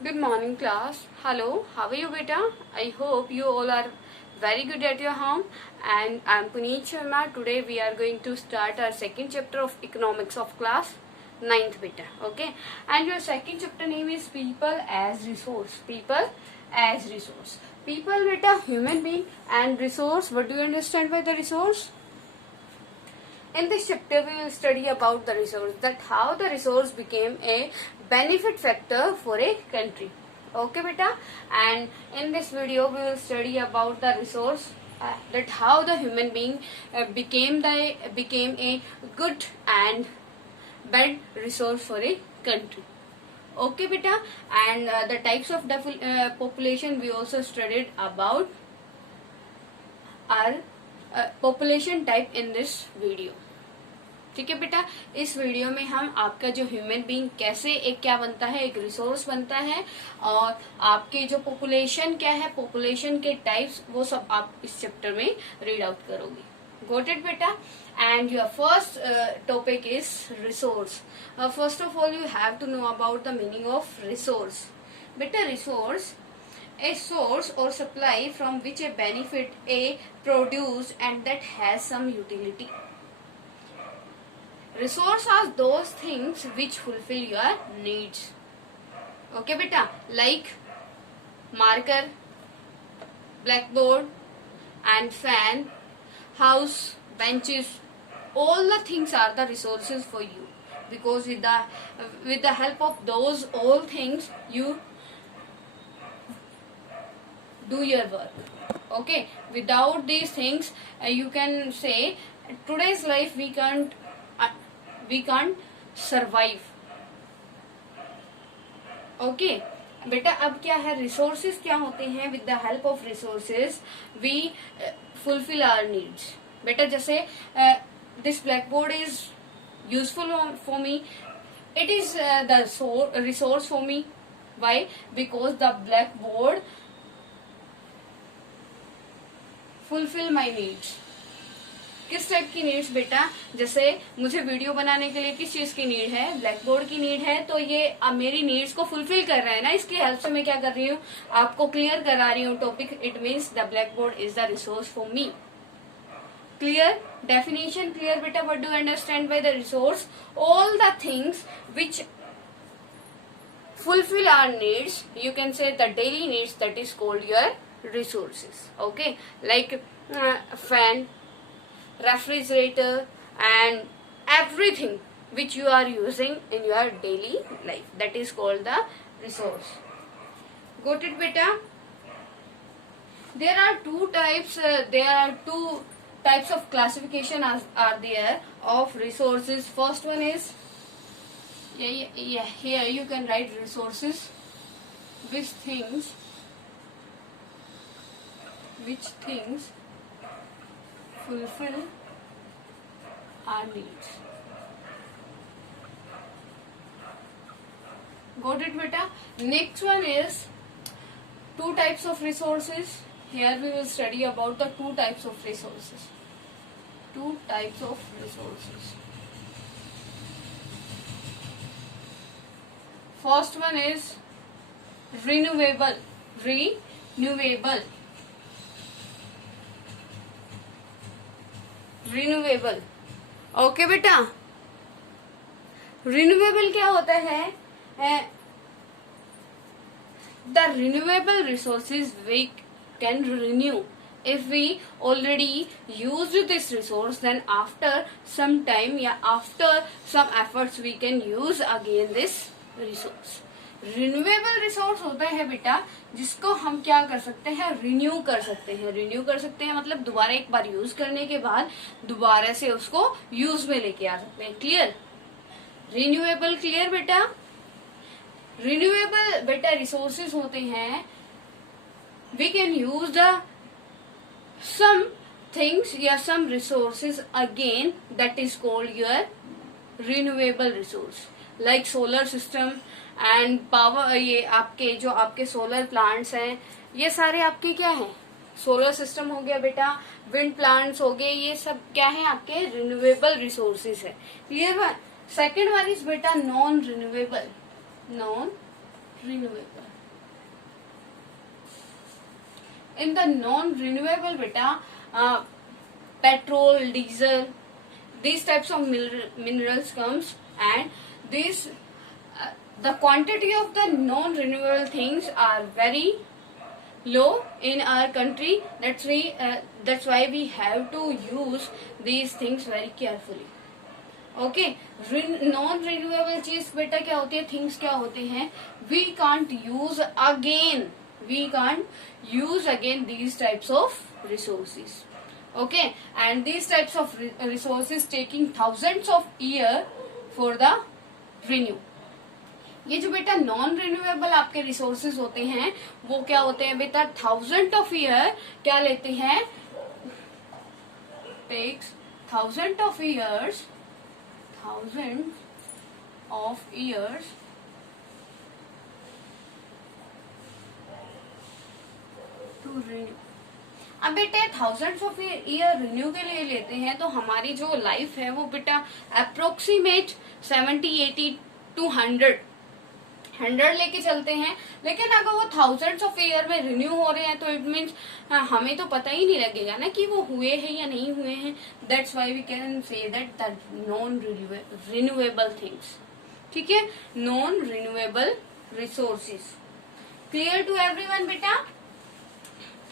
Good morning, class. Hello, how are you, beta? I hope you all are very good at your home. And I'm Puneet Sharma. Today we are going to start our second chapter of economics of class 9th, beta. Okay, and your second chapter name is People as Resource. People as Resource. People, beta, human being, and resource. What do you understand by the resource? In this chapter, we will study about the resource, that how the resource became a benefit factor for a country. Okay, beta. And in this video, we will study about the resource, that how the human being became a good and bad resource for a country. Okay, beta. And the types of population we also studied about our population type in this video. ठीक है बेटा, इस video में हम आपका जो human being कैसे एक क्या बनता है, एक रिसोर्स बनता है, और आपके जो पॉपुलेशन क्या है, पॉपुलेशन के टाइप्स, वो सब आप इस चैप्टर में रीड आउट करोगे. Got it, beta? And your first topic is resource. First of all, you have to know about the meaning of resource. Beta, resource, a source or supply from which a benefit a produced and that has some utility. Resource are those things which fulfill your needs. Okay, beta, like marker, blackboard and fan, house, benches, all the things are the resources for you, because with the help of those all things you do your work. Okay, without these things you can say today's life we can't survive. Okay बेटा, अब क्या है, resources क्या होते हैं, with the help of resources we fulfil our needs. बेटा जैसे this black board is useful for me, it is the resource for me. Why? Because the black board fulfil my needs. किस type की needs बेटा? जैसे मुझे video बनाने के लिए किस चीज की नीड है, ब्लैक बोर्ड की नीड है, तो ये अब मेरी नीड्स को फुलफिल कर रहा है ना, इसकी हेल्प से मैं क्या कर रही हूँ, आपको क्लियर करा रही हूँ topic. It means the black board is the resource for me. Clear? Definition clear बेटा? What do understand by the resource? All the things which fulfill our needs, you can say the daily needs, that is called your resources. Okay, like fan, refrigerator and everything which you are using in your daily life, that is called the resource. Got it beta? There are two types of classification are there of resources. First one is here you can write resources which things fulfill our needs. Got it beta? Next one is two types of resources. Here we will study about the two types of resources. First one is renewable. Okay बेटा, renewable क्या होता है? The renewable resources we can renew. If we already used this resource, then after some time, after some efforts, we can use again this resource. Renewable resource होता है बेटा जिसको हम क्या कर सकते हैं, रिन्यू कर सकते हैं. मतलब दोबारा एक बार यूज करने के बाद दोबारा से उसको यूज में लेके आ सकते हैं. क्लियर? रिन्यूएबल क्लियर बेटा? रिन्यूएबल बेटा रिसोर्सेज होते हैं, we can use the some things या some resources again, that is called your renewable resource, like solar system and power. ये आपके जो आपके सोलर प्लांट्स हैं, ये सारे आपके क्या हैं, सोलर सिस्टम हो गया बेटा, विंड प्लांट्स हो गए, ये सब क्या है, आपके रिन्यूएबल रिसोर्सेज है. क्लियर बात? सेकेंड वन इज बेटा non renewable. renewable. In the non-renewable beta, petrol, diesel, these types of minerals comes, and this the quantity of the non-renewable things are very low in our country. That's why we have to use these things very carefully. Okay, non renewable चीज बेटा क्या होती है, things क्या होते हैं, we can't use again these types of resources. Okay, and these types of resources taking thousands of year for the renew. ये जो बेटा नॉन रिन्यूएबल आपके रिसोर्सेज होते हैं वो क्या होते हैं बेटा, थाउजेंड ऑफ ईयर क्या लेते हैं, takes thousand of years to renew. अब बेटे थाउजेंड्स ऑफ ईयर रिन्यू के लिए लेते हैं तो हमारी जो लाइफ है वो बेटा अप्रोक्सीमेट 70, 80 to 100 लेके चलते हैं. लेकिन अगर वो थाउजेंड्स ऑफ ईयर में रिन्यू हो रहे हैं तो इट मीन्स हमें तो पता ही नहीं लगेगा ना कि वो हुए हैं या नहीं हुए हैं. That's why we can say that non renewable things. ठीक है, non renewable resources. Clear to everyone बेटा?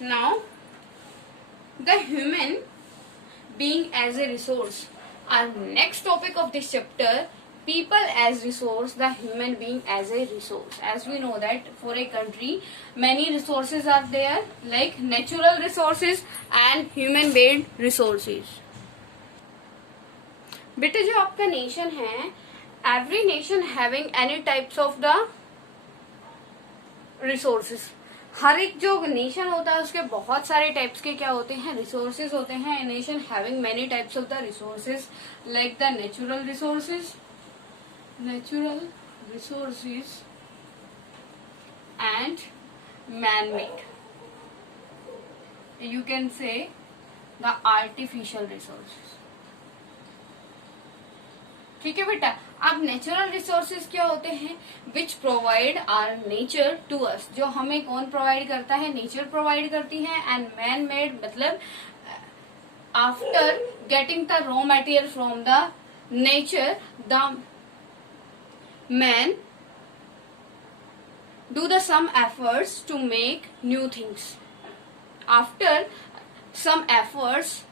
Now the human being as a resource. Our next topic of this chapter, people as resource, the human being as a resource. As we know that for a country many resources are there, like natural resources and human made resources. बेटे जो आपका nation है, every nation having any types of the resources. हर एक जो nation होता है उसके बहुत सारे टाइप्स के क्या होते हैं, रिसोर्सेज होते हैं. Nation having many types of the resources, like the natural resources and man made. You can say the artificial resources. ठीक है बेटा. अब नेचुरल रिसोर्सेज क्या होते हैं, which provide are nature to us. जो हमें कौन प्रोवाइड करता है, नेचर प्रोवाइड करती है. एंड मैन मेड मतलब after getting the raw material from the nature, the man do the some efforts to make new things. After some efforts,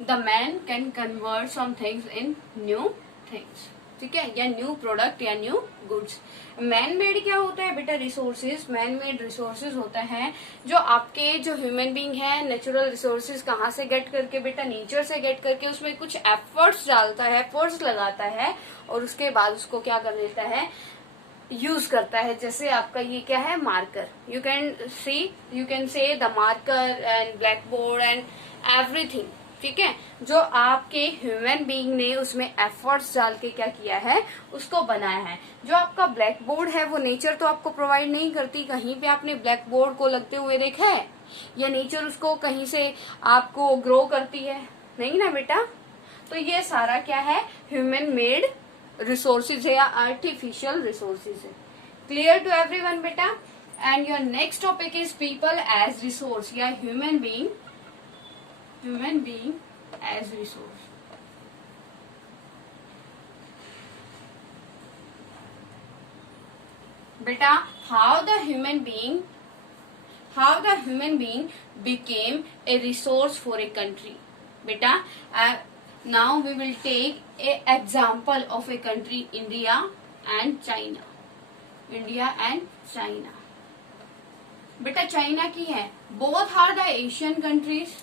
the man can convert some things in new things. ठीक है, या new product या new goods. Man made क्या होता है बेटा, resources. Man made resources होता है जो आपके जो ह्यूमन बीइंग है नेचुरल रिसोर्सेज कहाँ से गेट करके बेटा, नेचर से गेट करके उसमें कुछ एफर्ट्स डालता है, एफर्ट्स लगाता है और उसके बाद उसको क्या कर देता है, यूज करता है. जैसे आपका ये क्या है, marker. You can say the marker and black board and everything. ठीक है, जो आपके ह्यूमन बीइंग ने उसमें एफर्ट्स डाल के क्या किया है, उसको बनाया है. जो आपका ब्लैक बोर्ड है वो नेचर तो आपको प्रोवाइड नहीं करती. कहीं पे आपने ब्लैक बोर्ड को लगते हुए देखा है, या नेचर उसको कहीं से आपको ग्रो करती है, नहीं ना बेटा. तो ये सारा क्या है, ह्यूमन मेड रिसोर्सेज है या आर्टिफिशियल रिसोर्सेज है. क्लियर टू एवरीवन बेटा? And your next topic is people as resource या human being as resource. Beta, how the human being became a resource for a country. Beta, now we will take a example of a country, India and China. Beta, China की है, both are the Asian countries.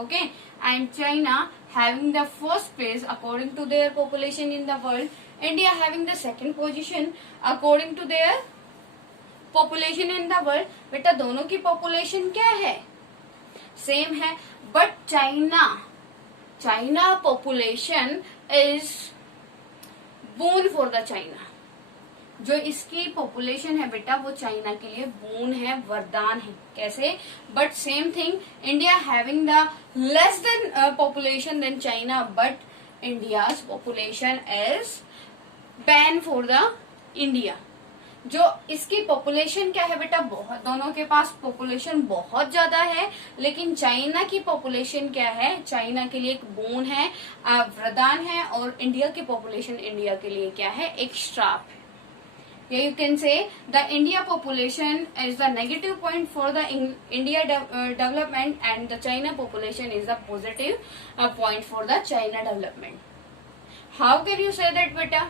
Okay, and China having the first place according to their population in the world. India having the second position according to their population in the world. बेटा दोनों की population क्या है, same है. But China population is boon for the China. जो इसकी population है बेटा वो चाइना के लिए बोन है, वरदान है. कैसे? But same thing, India having the less than population than China, but India's population is ban for the India. जो इसकी पॉपुलेशन क्या है बेटा, बहुत, दोनों के पास पॉपुलेशन बहुत ज्यादा है, लेकिन चाइना की पॉपुलेशन क्या है, चाइना के लिए एक बोन है, वरदान है, और इंडिया की पॉपुलेशन इंडिया के लिए क्या है, एक श्राप है. Yeah, you can say the India population is the negative point for the India development, and the China population is the positive point for the China development. How can you say that, beta?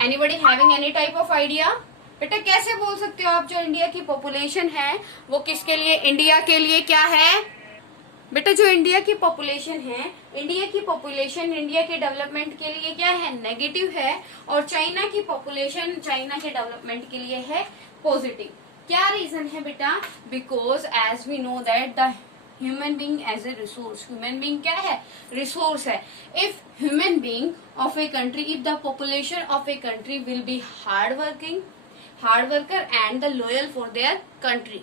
Anybody having any type of idea? बेटा कैसे बोल सकते हो आप, जो India की population है वो किसके लिए, इंडिया के लिए क्या है बेटा, जो इंडिया की पॉपुलेशन है, इंडिया की पॉपुलेशन इंडिया के डेवलपमेंट के लिए क्या है, नेगेटिव है, और चाइना की पॉपुलेशन चाइना के डेवलपमेंट के लिए है पॉजिटिव. क्या रीजन है बेटा, because as we know that the human being as a resource, human being क्या है, रिसोर्स है. If human being of a country, if the population of a country will be hard worker and the loyal for their country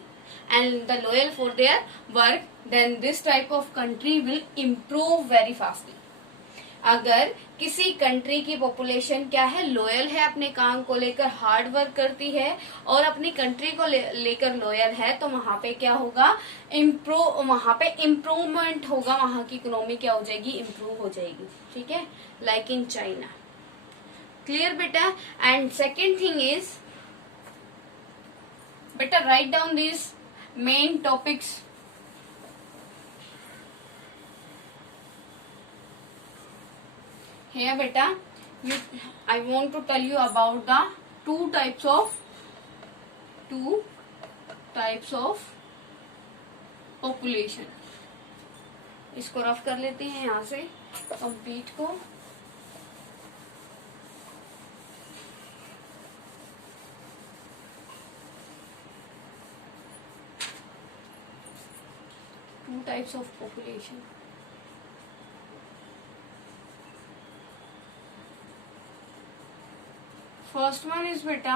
and the loyal for their work, then this type of country will improve very fastly. अगर किसी country की population क्या है, loyal है, अपने काम को लेकर हार्ड वर्क करती है और अपनी कंट्री को लेकर लॉयल है, तो वहां पे क्या होगा, वहां पे इम्प्रूवमेंट होगा, वहां की इकोनॉमी क्या हो जाएगी, इम्प्रूव हो जाएगी. ठीक है, लाइक इन चाइना. क्लियर बेटा. And second thing is better write down these main topics. Here beta, I want to tell you about the two types of population. इसको रफ कर लेते हैं यहाँ से कंप्लीट को. Two types of population. First one is beta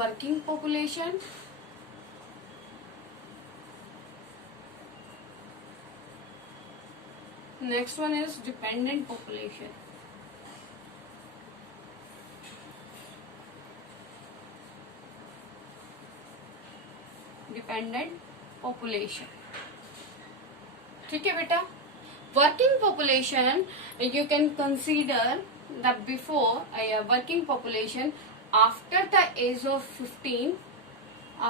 working population. Next one is dependent population. Dependent population. ठीक है बेटा. Working population you can consider the before working population after the age of 15,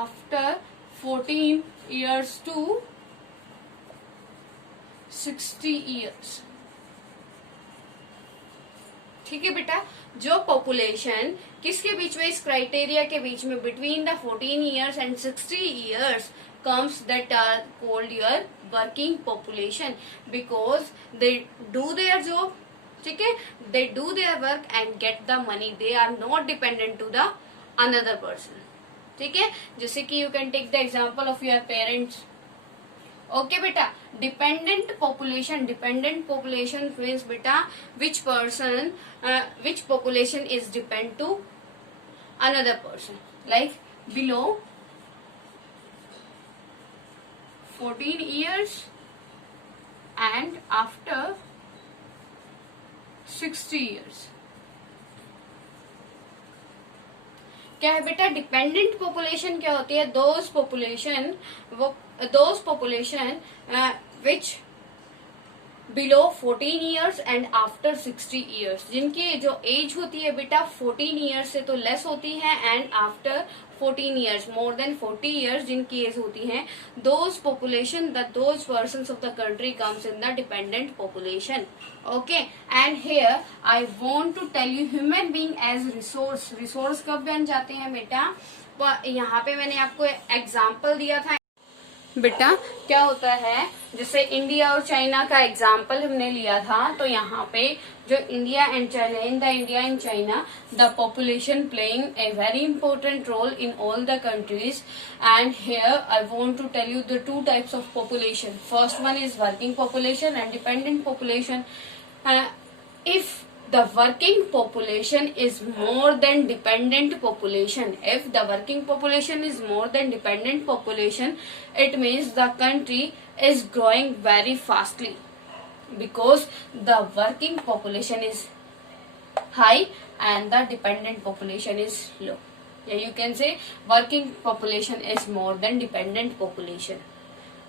after 14 years to 60 years. ठीक है बेटा. जो population किसके बीच में, इस क्राइटेरिया के बीच में, between the 14 years and 60 years comes, that are called your working population, because they do their job. ठीक है, they do their work and get the money, they are not dependent to the another person. ठीक है, जैसे कि you can take the example of your parents. Okay बेटा. Dependent population means बेटा which population is depend to another person, like below 14 years and after 60 years. क्या है बेटा, dependent population क्या होती है, those population which below 14 years and after 60 years, जिनकी जो एज होती है बेटा 14 years से तो लेस होती है, and after 14 years, more than 40 years, जिनकी एज होती है, those persons of the country comes in the dependent population. Okay, and here I want to tell you human being as resource कब बन जाते हैं बेटा, यहाँ पे मैंने आपको एग्जाम्पल दिया था बेटा. क्या होता है, जैसे इंडिया और चाइना का एग्जाम्पल हमने लिया था, तो यहाँ पे जो India and China, in the India and China the population playing a very important role in all the countries. And here I want to tell you the two types of population. First one is working population and dependent population. If the working population is more than dependent population, if the working population is more than dependent population, it means the country is growing very fastly, because the working population is high and the dependent population is low. Yeah, you can say working population is more than dependent population.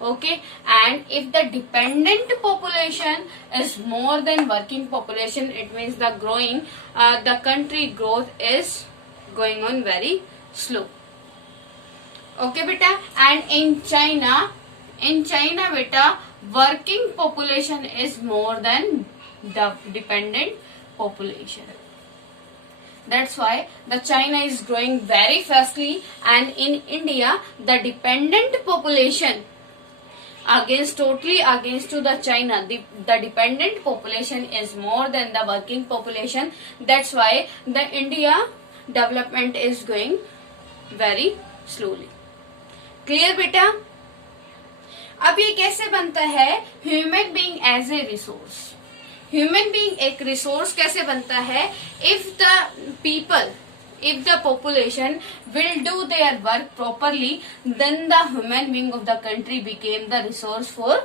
Okay, and if the dependent population is more than working population, it means the country growth is going on very slow. Okay beta, and in China beta, working population is more than the dependent population. That's why the China is growing very fastly, and in India the dependent population against to the China, the dependent population is more than the working population. That's why the India development is going very slowly. Clear बेटा? अब ये कैसे बनता है human being as a resource? Human being एक resource कैसे बनता है? If the population will do their work properly, then the human being of the country became the resource for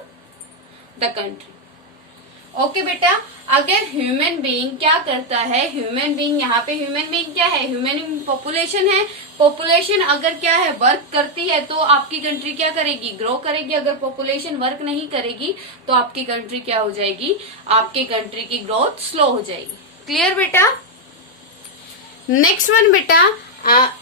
the country. Okay बेटा, अगर ह्यूमन बीइंग क्या करता है, human being यहाँ पे ह्यूमन बीइंग क्या है? ह्यूमन बीइंग पॉपुलेशन है. पॉपुलेशन अगर क्या है वर्क करती है तो आपकी कंट्री क्या करेगी? ग्रो करेगी. अगर पॉपुलेशन वर्क नहीं करेगी तो आपकी कंट्री क्या हो जाएगी? आपकी कंट्री की ग्रोथ स्लो हो जाएगी. क्लियर बेटा? नेक्स्ट वन बेटा,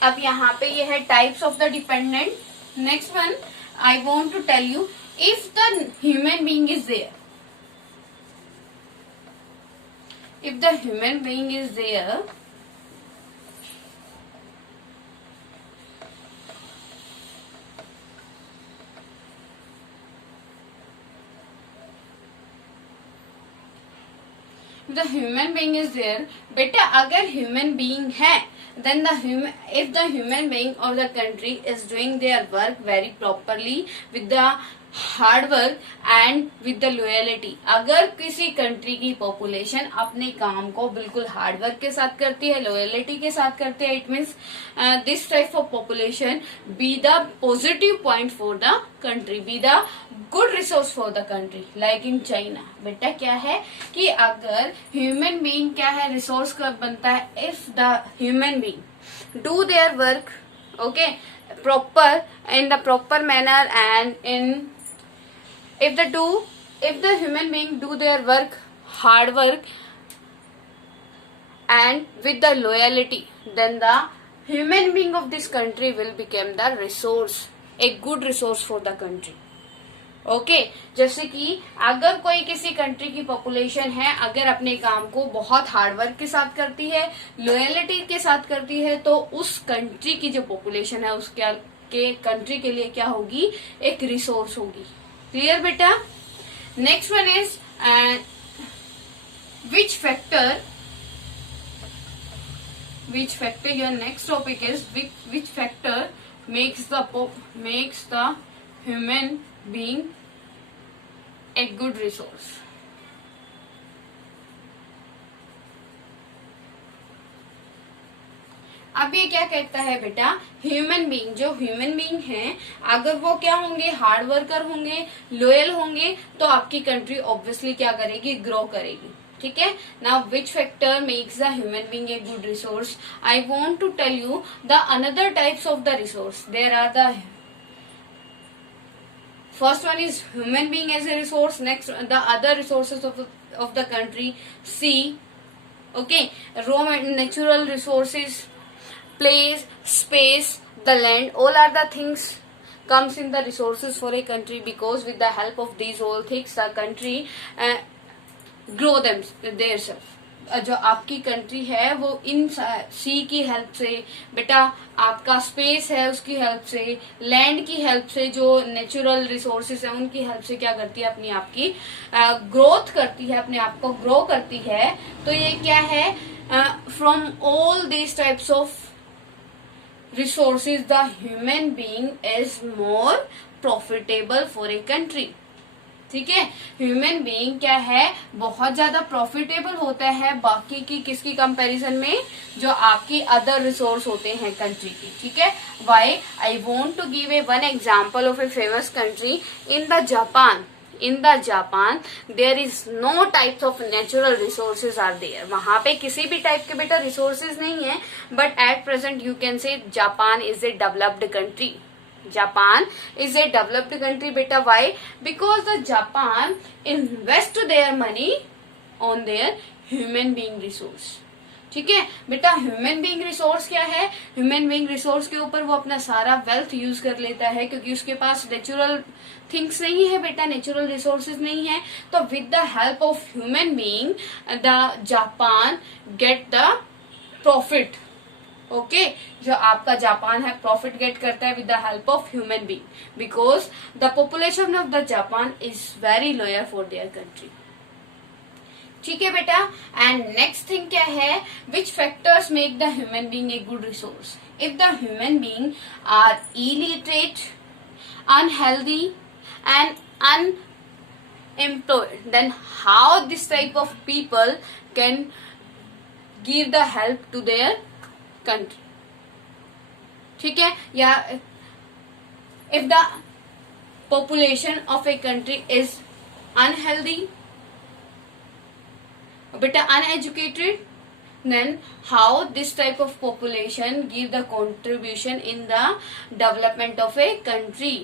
अब यहाँ पे ये है types of the dependent. Next one I want to tell you, if the human being is there, if the human being is there, बेटा अगर ह्यूमन बीइंग है, then if the human being of the country is doing their work very properly with the hard work and with the loyalty, अगर किसी country की population अपने काम को बिल्कुल हार्ड वर्क के साथ करती है, लॉयलिटी के साथ करती है, it means this type of population be the positive point for the country, be the good resource for the country. Like in China बेटा क्या है कि अगर ह्यूमन बीइंग क्या है रिसोर्स कब बनता है? If the human being do their work okay proper in the proper manner, and if the human being do their work hard work and with the loyalty, then the human being of this country will become the resource, a good resource for the country. Okay जैसे कि अगर कोई किसी country की population है, अगर अपने काम को बहुत हार्डवर्क के साथ करती है, लॉयलिटी के साथ करती है, तो उस कंट्री की जो पॉपुलेशन है उसके कंट्री के लिए क्या होगी? एक रिसोर्स होगी. क्लियर बेटा? Next one is which factor your next topic is which factor makes the human being a good resource. अब ये क्या कहता है बेटा? ह्यूमन बीइंग, जो ह्यूमन बीइंग है अगर वो क्या होंगे? हार्ड वर्कर होंगे, लॉयल होंगे, तो आपकी कंट्री ऑब्वियसली क्या करेगी? ग्रो करेगी. ठीक है. Now which factor makes the human being a good resource? I want to tell you the another types of the resource. There are the first one is human being as a resource. Next the other resources of the country. Sea, okay, raw natural resources, place, space, the land, all are the things comes in the resources for a country, because with the help of these all things the country grow them their self. जो आपकी country है वो इन सी की help से, बेटा आपका space है उसकी हेल्प से, लैंड की हेल्प से, जो नेचुरल रिसोर्सेज है उनकी हेल्प से क्या करती है? अपनी आप की ग्रोथ करती है, अपने आप को ग्रो करती है. तो ये क्या है? From all this types of resources the human being is more profitable for a country. ठीक है. ह्यूमन बीइंग क्या है? बहुत ज्यादा प्रॉफिटेबल होता है बाकी की किसकी कंपैरिजन में? जो आपकी अदर रिसोर्स होते हैं कंट्री की. ठीक है. Why? I want to give a one example of a famous country in the Japan. in the Japan there is no types of natural resources are there. वहां पे किसी भी टाइप के बेटा रिसोर्सेज नहीं है, but at present you can से Japan is a developed country. Japan is a developed country beta. Why? Because the Japan invest their money on their human being resource. ठीक है बेटा, ह्यूमन बीइंग रिसोर्स क्या है? Human being resource के ऊपर वो अपना सारा वेल्थ यूज कर लेता है, क्योंकि उसके पास नेचुरल थिंग्स नहीं है बेटा, नेचुरल रिसोर्सेज नहीं है. तो with the help of human being the Japan get the profit. Okay, जो आपका जापान है प्रॉफिट गेट करता है with the help of human being, because the population of the Japan is very lower for their country. ठीक है बेटा. And next thing क्या है? Which factors make the human being a good resource? If the human being are illiterate, unhealthy and unemployed, then how this type of people can give the help to their country. ठीक है. या if the population of a country is unhealthy, beta uneducated, then how this type of population give the contribution in the development of a country?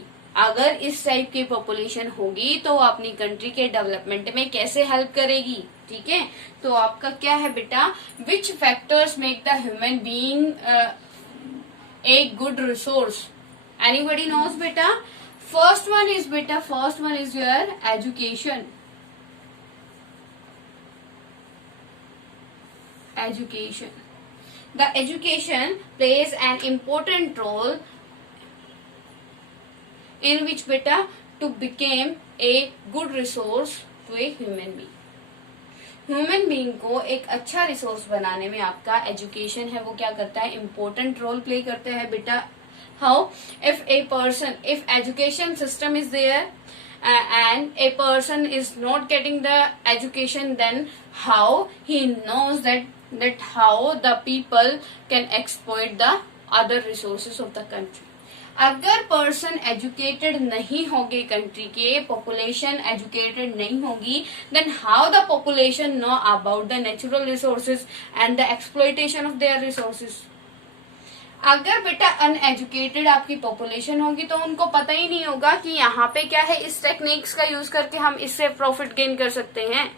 अगर इस type की population होगी तो अपनी country के डेवलपमेंट में कैसे हेल्प करेगी? ठीक है. तो आपका क्या है बेटा? Which factors make the human being a good resource? Anybody knows बेटा? First one is your education. Education. The education plays an important role in which beta to become a good resource to a human being. Human being को एक अच्छा resource बनाने में आपका education है वो क्या करता है? इम्पोर्टेंट रोल प्ले करता है बेटा. How? if education system is there and a person is not getting the education, then how he knows that how the people can exploit the other resources of the country. अगर person educated नहीं होगी, country के population educated नहीं होगी, then how the population know about the natural resources and the exploitation of their resources. अगर बेटा uneducated आपकी population होगी तो उनको पता ही नहीं होगा कि यहाँ पे क्या है, इस टेक्निक्स का यूज करके हम इससे प्रॉफिट गेन कर सकते हैं.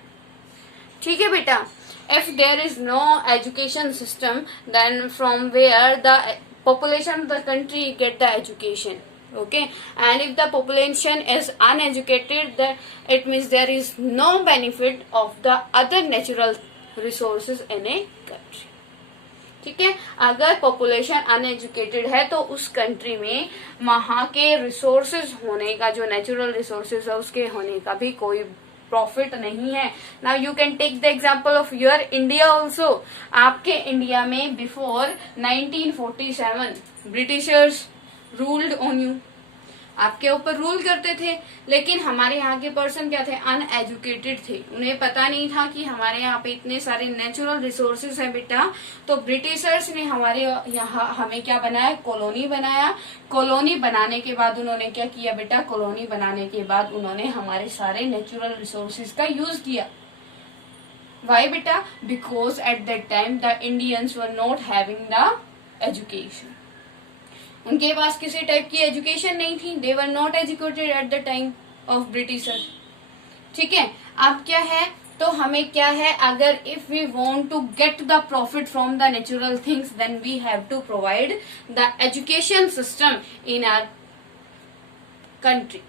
ठीक है बेटा. If there is no education system, then from where the population of the country get the education? Okay, and if the population is uneducated, then it means there is no benefit of the other natural resources in a country. ठीक है. अगर population uneducated है तो उस country में वहां के resources होने का, जो नेचुरल रिसोर्सेज है उसके होने का भी कोई प्रॉफिट नहीं है. Now you can take the example of your India also. आपके इंडिया में before 1947 Britishers ruled on you, आपके ऊपर रूल करते थे, लेकिन हमारे यहाँ के पर्सन क्या थे? अनएजुकेटेड थे. उन्हें पता नहीं था कि हमारे यहाँ पे इतने सारे नेचुरल रिसोर्सेज हैं बेटा. तो ब्रिटिशर्स ने हमारे यहाँ हमें क्या बनाया? कॉलोनी बनाया. कॉलोनी बनाने के बाद उन्होंने क्या किया बेटा? कॉलोनी बनाने के बाद उन्होंने हमारे सारे नेचुरल रिसोर्सेज का यूज किया. वाई बेटा? Because at that time the Indians were not having the education. उनके पास किसी टाइप की एजुकेशन नहीं थी. They were not educated at the time of Britishers. ठीक है. अब क्या है? तो हमें क्या है? अगर if we want to get the profit from the natural things, then we have to provide the education system in our country.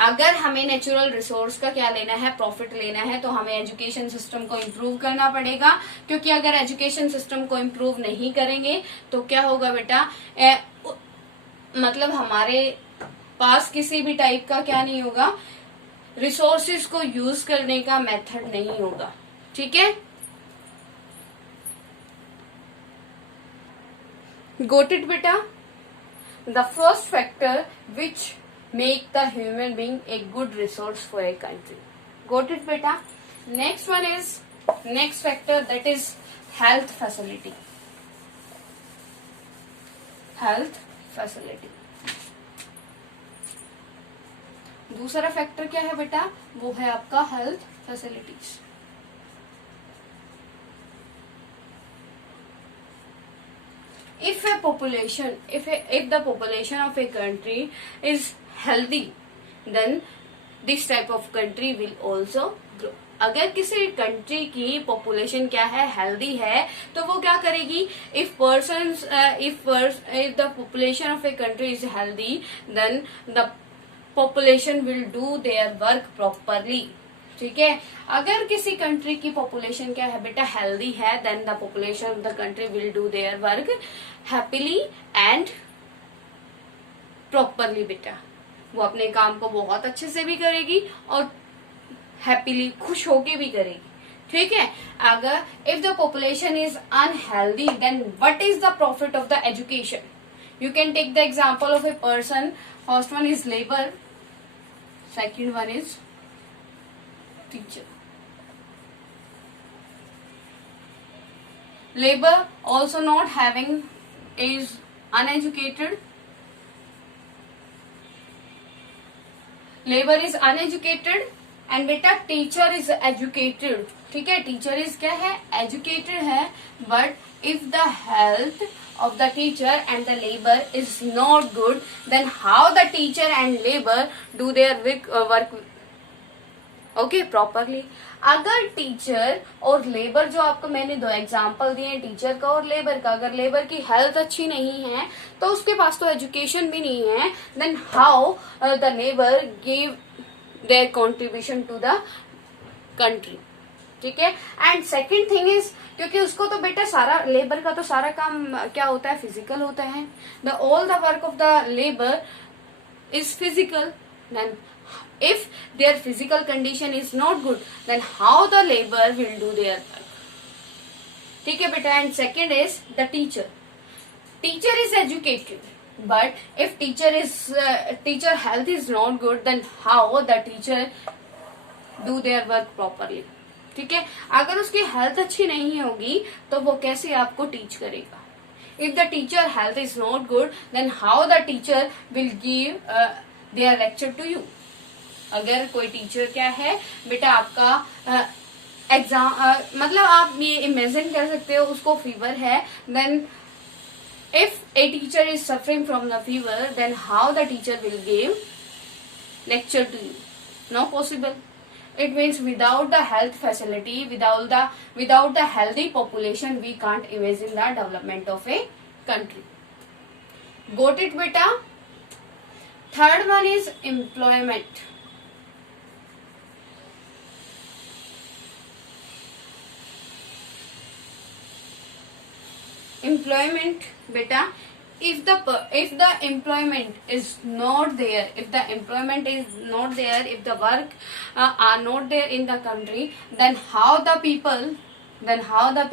अगर हमें नेचुरल रिसोर्स का क्या लेना है? प्रॉफिट लेना है, तो हमें एजुकेशन सिस्टम को इम्प्रूव करना पड़ेगा. क्योंकि अगर एजुकेशन सिस्टम को इम्प्रूव नहीं करेंगे तो क्या होगा बेटा? मतलब हमारे पास किसी भी टाइप का क्या नहीं होगा? रिसोर्सेज को यूज करने का मेथड नहीं होगा. ठीक है. गोट इट बेटा? The first factor which make the human being a good resource for a country. Got it beta? Next factor, that is health facility. Health facility. दूसरा फैक्टर क्या है बेटा, वो है आपका health facilities. If a population, if the population of a country is healthy, then this type of country will also grow. अगर किसी country की पॉपुलेशन क्या है, हेल्दी है, तो वो क्या करेगी, if the population of a country is healthy, then the population will do their work properly. ठीक है, अगर किसी कंट्री की पॉपुलेशन क्या है बेटा, हेल्दी है, then the population of the country will do their work happily and properly. बेटा वो अपने काम को बहुत अच्छे से भी करेगी और हैप्पीली, खुश होके भी करेगी। ठीक है, अगर if the population is unhealthy, then what is the profit of the education? You can take the example of a person. First one is labour, second one is teacher. Labor also not having is uneducated. Labor is uneducated and बेटा teacher is educated. ठीक है, teacher is क्या है, educated है, but if the health of the teacher and the labor is not good, then how the teacher and labor do their work okay properly. अगर teacher और labour, जो आपको मैंने दो एग्जांपल दिए टीचर का और लेबर का, अगर लेबर की हेल्थ अच्छी नहीं है तो उसके पास तो एजुकेशन भी नहीं है, then how the labour give their contribution to the country. ठीक है, एंड सेकंड थिंग इज, क्योंकि उसको तो बेटा सारा लेबर का तो सारा काम क्या होता है, फिजिकल होता है, the all the work of the labour is physical, then if their physical condition is not good, then how the labor will do their work? ठीक है बेटा, and second is the teacher. Teacher is educated, but if teacher health is not good, then how the teacher do their work properly? ठीक है, अगर उसकी health अच्छी नहीं होगी तो वो कैसे आपको टीच करेगा? If the teacher health is not good, then how the teacher will give their lecture to you? अगर कोई टीचर क्या है बेटा, आपका एग्जाम मतलब आप ये इमेजिन कर सकते हो, उसको फीवर है, then if a teacher is suffering from the fever, then how the teacher will give lecture to you? No possible. It means without the health facility, without the healthy population, we can't imagine the development of a country. Got it beta? Third one is employment. Employment beta, if the employment is not there, if the work are not there in the country, then how the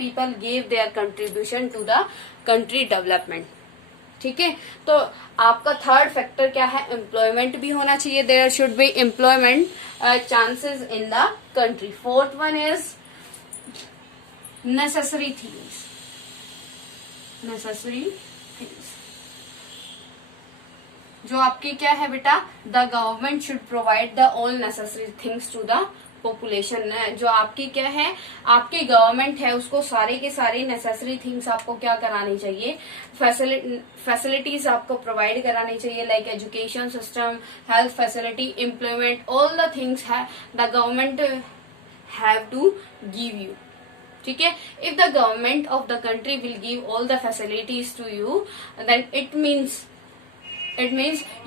people give their contribution to the country development? ठीक है, तो आपका third factor क्या है, employment भी होना चाहिए, there should be employment chances in the country. Fourth one is necessary things. जो आपकी क्या है बेटा, the government should provide the all necessary things to the population. जो आपकी क्या है, आपकी गवर्नमेंट है, उसको सारे के सारे नेसेसरी थिंग्स आपको क्या करानी चाहिए, फैसिलिटीज आपको प्रोवाइड करानी चाहिए, like education system, health facility, employment, all the things है the government have to give you. ठीक है, if the government of the country will give all the facilities to you, then it means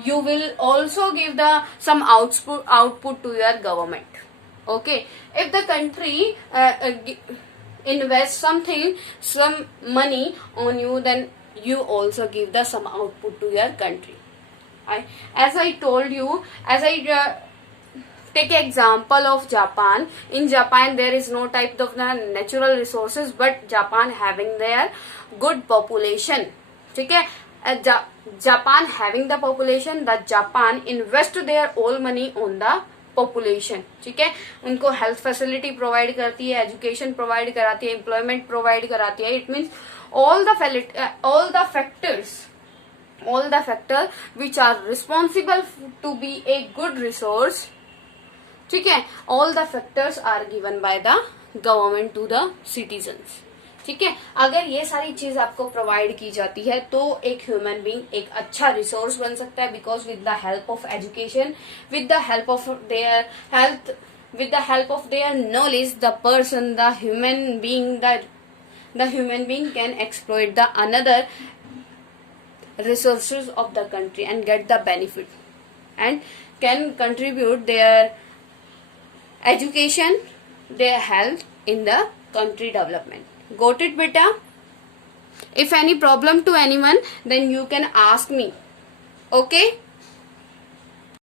you will also give the some output to your government. Okay, if the country invest some money on you, then you also give the some output to your country. As I told you, take example of Japan. In Japan there is no type of natural resources, but Japan having their good population. ठीक है, Japan having the population, that Japan invest their all money on the population. ठीक है, उनको health facility provide करती है, education provide कराती है, employment provide कराती है। It means all the factors all the factors which are responsible to be a good resource. ठीक है, all the factors are given by the government to the citizens. ठीक है, अगर ये सारी चीज आपको प्रोवाइड की जाती है तो एक ह्यूमन बीइंग एक अच्छा रिसोर्स बन सकता है, because with the help of education, with the help of their health, with the help of their knowledge, the person, the human being can exploit the another resources of the country and get the benefit, and can contribute their education, their health in the country development. Got it, beta? If any problem to anyone, then you can ask me. Okay.